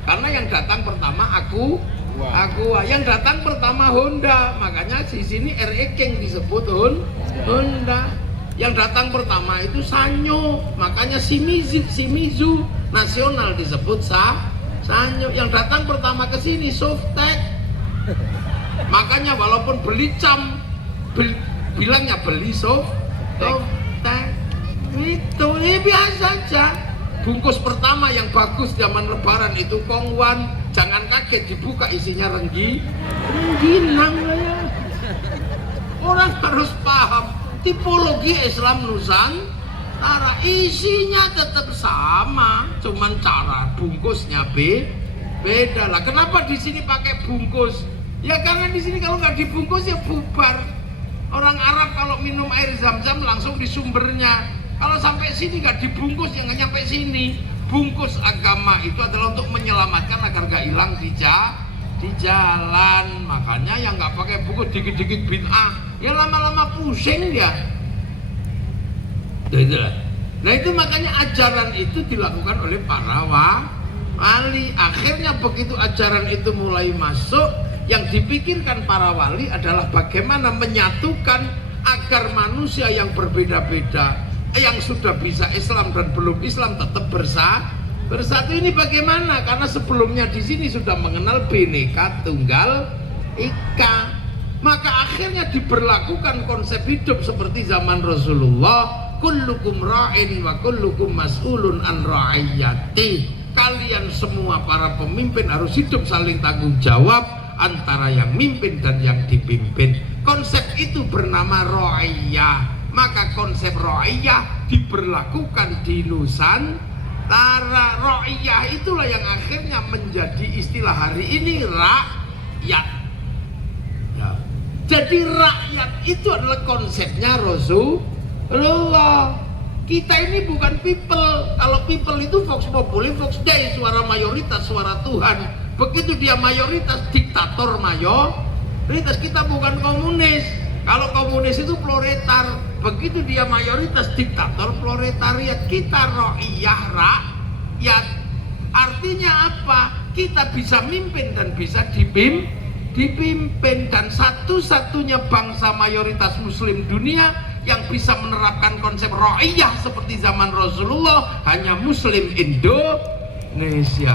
karena yang datang pertama aqua, yang datang pertama Honda, makanya di sini RE King disebut Honda. Yang datang pertama itu Sanyo, makanya Shimizu nasional disebut Sanyo. Yang datang pertama ke sini Softtek, makanya walaupun beli bilangnya beli Softtek. Itu biasa aja. Bungkus pertama yang bagus zaman lebaran itu Kongwan, jangan kaget dibuka isinya rengginang ya. Orang harus paham tipologi Islam Nusantara, isinya tetap sama, cuman cara bungkusnya beda lah. Kenapa di sini pakai bungkus? Ya karena di sini kalau nggak dibungkus ya bubar. Orang Arab kalau minum air zam-zam langsung di sumbernya. Kalau sampai sini nggak dibungkus ya nggak nyampe sini. Bungkus agama itu adalah untuk menyelamatkan agar nggak hilang di jalan. Makanya yang nggak pakai bungkus dikit-dikit bid'ah, ya lama-lama pusing dia. Nah itu makanya ajaran itu dilakukan oleh para wali. Akhirnya begitu ajaran itu mulai masuk, yang dipikirkan para wali adalah bagaimana menyatukan agar manusia yang berbeda-beda, yang sudah bisa Islam dan belum Islam tetap bersatu. Ini bagaimana? Karena sebelumnya di sini sudah mengenal Bhinneka Tunggal Ika. Maka akhirnya diberlakukan konsep hidup seperti zaman Rasulullah, kullukum ra'in wa kullukum mas'ulun an ra'iyati. Kalian semua para pemimpin harus hidup saling tanggung jawab antara yang mimpin dan yang dipimpin. Konsep itu bernama ra'iyah. Maka konsep ra'iyah diberlakukan di Nusantara. Ra'iyah itulah yang akhirnya menjadi istilah hari ini rakyat. Jadi rakyat itu adalah konsepnya Rasulullah. Kita ini bukan people. Kalau people itu vox populi, vox dei, suara mayoritas, suara Tuhan. Begitu dia mayoritas, diktator mayoritas. Kita bukan komunis. Kalau komunis itu proletar. Begitu dia mayoritas, diktator proletariat. Kita ro'iyah rakyat. Artinya apa? Kita bisa mimpin dan bisa dipimpin, dan satu-satunya bangsa mayoritas muslim dunia yang bisa menerapkan konsep ro'iyah seperti zaman Rasulullah hanya muslim Indonesia.